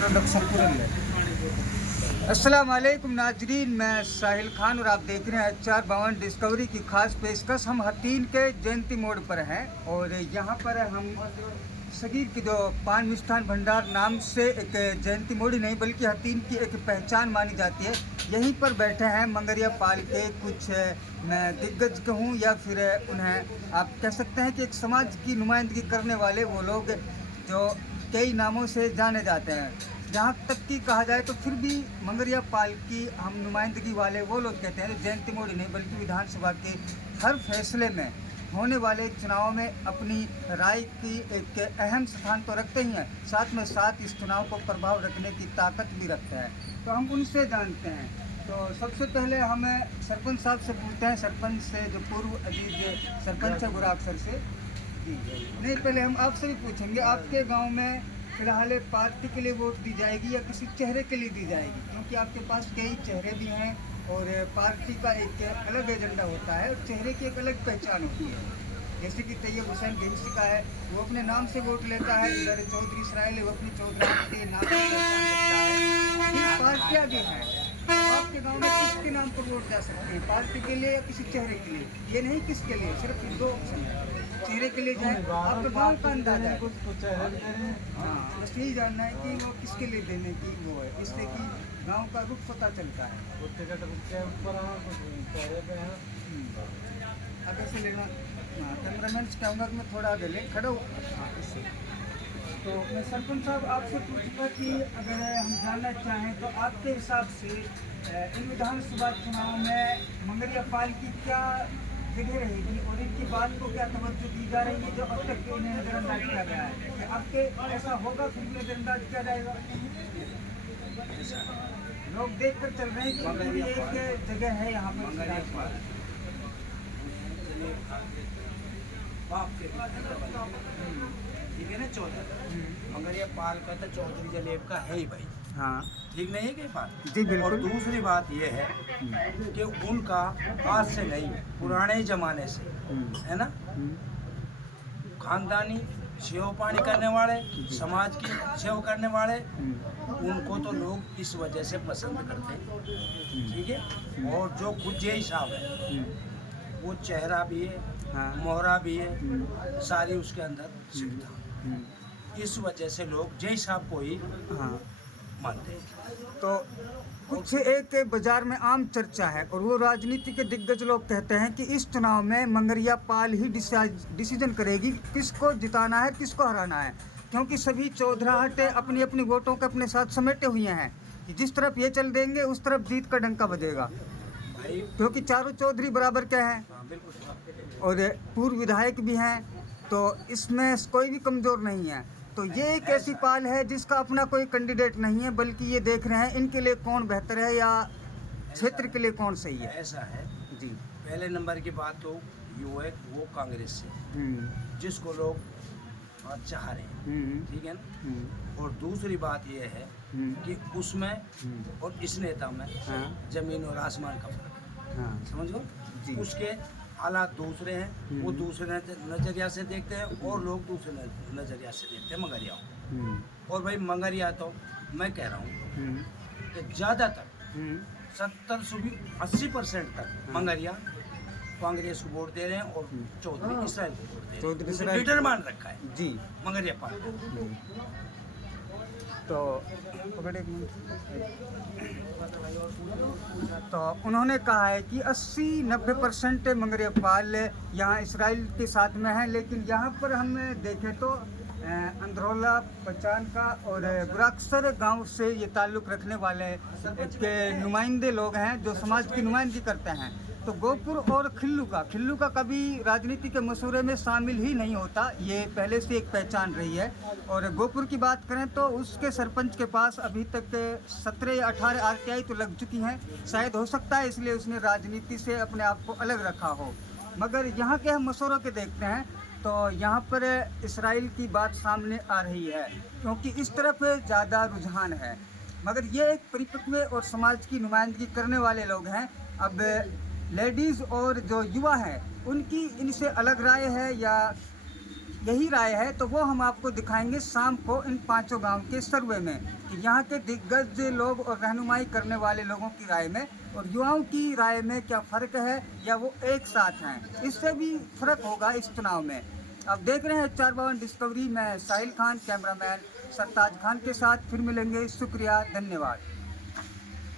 Introduction पूरा ले। अस्सलाम वालेकुम नाजरीन, मैं साहिल खान और आप देख रहे हैं HR52 डिस्कवरी की खास पेशकश। हम हतीन के जयंती मोड़ पर हैं और यहाँ पर हम सगीर की जो पान मिष्ठान भंडार नाम से एक जयंती मोड़ ही नहीं बल्कि हतीन की एक पहचान मानी जाती है। यहीं पर बैठे हैं मंगरिया पाल के कुछ मैं दिग्गज कहूँ या फिर उन्हें आप कह सकते हैं कि एक समाज की नुमाइंदगी करने वाले वो लोग जो कई नामों से जाने जाते हैं। जहाँ तक कि कहा जाए तो फिर भी मंगरिया पाल की हम नुमाइंदगी वाले वो लोग कहते हैं जो जयंती मोड़ ही नहीं बल्कि विधानसभा के हर फैसले में होने वाले चुनाव में अपनी राय की एक अहम स्थान तो रखते ही हैं, साथ में साथ इस चुनाव को प्रभाव रखने की ताकत भी रखते हैं। तो हम उनसे जानते हैं। तो सबसे पहले हमें सरपंच साहब से पूछते हैं, सरपंच से जो पूर्व अजीज सरपंच है गुराग सर से। जी नहीं, पहले हम आपसे भी पूछेंगे, आपके गांव में फिलहाल पार्टी के लिए वोट दी जाएगी या किसी चेहरे के लिए दी जाएगी? क्योंकि आपके पास कई चेहरे भी हैं और पार्टी का एक अलग एजेंडा होता है और चेहरे की एक अलग पहचान होती है। जैसे कि तैयब हुसैन ढेंगसी का है, वो अपने नाम से वोट लेता है। इधर चौधरी इसराइल है, वो अपनी चौधरी के नाम से पहचान रखता है। ये पार्टियाँ भी हैं। आपके गांव में किसके नाम पर वोट जा सकते हैं, पार्टी के लिए या किसी चेहरे के लिए? ये नहीं किसके लिए, सिर्फ दो ऑप्शन है। चेहरे के लिए जाए, आपके गांव का अंदाजा है। हाँ, बस यही जानना है कि वो किसके लिए देने की वो है, इससे कि गांव का रुख पता चलता है। अब ऐसे लेना, हाँ कैमरामैन से कहूँगा कि मैं थोड़ा आगे ले खड़ा हूँ। हाँ इससे तो मैं सरपंच साहब आपसे पूछूंगा कि अगर हम जानना चाहें तो आपके हिसाब से इन विधानसभा चुनाव में मंगरिया पाल की क्या जगह रहेगी और इनकी बात को क्या तवज्जो दी जा रही है जो अब तक इन्हें नजरअंदाज किया गया है? आपके ऐसा होगा फिर नजरअंदाज किया जाएगा? लोग देख कर चल रहे हैं कि पूरी एक जगह है यहाँ पर। ठीक है ना, चौधरी मगर ये पाल का तो चौधरी जलेब का है ही भाई। हाँ ठीक नहीं है कि बात? जी बिल्कुल। और दूसरी बात ये है कि उनका आज से नहीं, पुराने जमाने से है ना, खानदानी सेवा पानी करने वाले, समाज की सेवा करने वाले, उनको तो लोग इस वजह से पसंद करते हैं। ठीक है, और जो खुद जय साहब है वो चेहरा भी है, हाँ। मोहरा भी है, सारी उसके अंदर सुविधा। इस वजह से लोग जय साहब को ही हाँ मानते हैं। तो कुछ एक बाजार में आम चर्चा है और वो राजनीति के दिग्गज लोग कहते हैं कि इस चुनाव में मंगरिया पाल ही डिसीजन करेगी किसको जिताना है किसको हराना है, क्योंकि सभी चौधराहट अपनी अपनी वोटों के अपने साथ समेटे हुए हैं कि जिस तरफ ये चल देंगे उस तरफ जीत का डंका बजेगा, क्योंकि चारों चौधरी बराबर के हैं और पूर्व विधायक भी हैं, तो इसमें कोई भी कमज़ोर नहीं है। तो ये एक ऐसी पाल है जिसका अपना कोई कैंडिडेट नहीं है, बल्कि ये देख रहे हैं इनके लिए कौन बेहतर है या क्षेत्र के लिए कौन सही है। ऐसा है जी। पहले नंबर की बात तो ये है वो कांग्रेस से जिसको लोग चाह रहे हैं, ठीक है ना। और दूसरी बात ये है कि उसमें और इस नेता में जमीन और आसमान का फर्क है। समझ लो जी। उसके हालात दूसरे हैं, वो दूसरे नज़रिया से देखते हैं और लोग दूसरे नज़रिया से देखते हैं मंगरिया को। और भाई मंगरिया तो मैं कह रहा हूँ कि ज़्यादातर 70 से भी 80% तक मंगरिया कांग्रेस को वोट दे रहे हैं और चौधरी इसराइल को वोट दे रहे हैं। लीडर मान रखा है जी मंगरिया पाल। तो तो उन्होंने कहा है कि 80-90% मंगरिया पाल यहाँ इसराइल के साथ में है, लेकिन यहाँ पर हम देखें तो अंधरौला पचान का और गुराक्सर गांव से ये ताल्लुक़ रखने वाले एक नुमाइंदे लोग हैं जो समाज की नुमाइंदगी करते हैं। तो गोपुर और खिल्लू का कभी राजनीति के मशूरे में शामिल ही नहीं होता, ये पहले से एक पहचान रही है। और गोपुर की बात करें तो उसके सरपंच के पास अभी तक 17 या 18 RTI तो लग चुकी हैं, शायद हो सकता है इसलिए उसने राजनीति से अपने आप को अलग रखा हो। मगर यहाँ के हम मशूरों के देखते हैं तो यहाँ पर इसराइल की बात सामने आ रही है, क्योंकि इस तरफ ज़्यादा रुझान है। मगर ये एक परिपक्व और समाज की नुमाइंदगी करने वाले लोग हैं। अब लेडीज़ और जो युवा हैं उनकी इनसे अलग राय है या यही राय है, तो वो हम आपको दिखाएंगे शाम को इन 5 गांव के सर्वे में कि यहाँ के दिग्गज लोग और रहनुमाई करने वाले लोगों की राय में और युवाओं की राय में क्या फ़र्क है या वो एक साथ हैं, इससे भी फ़र्क होगा इस चुनाव में। अब देख रहे हैं 452 डिस्कवरी में साहिल खान, कैमरामैन सरताज खान के साथ। फिर मिलेंगे, शुक्रिया, धन्यवाद।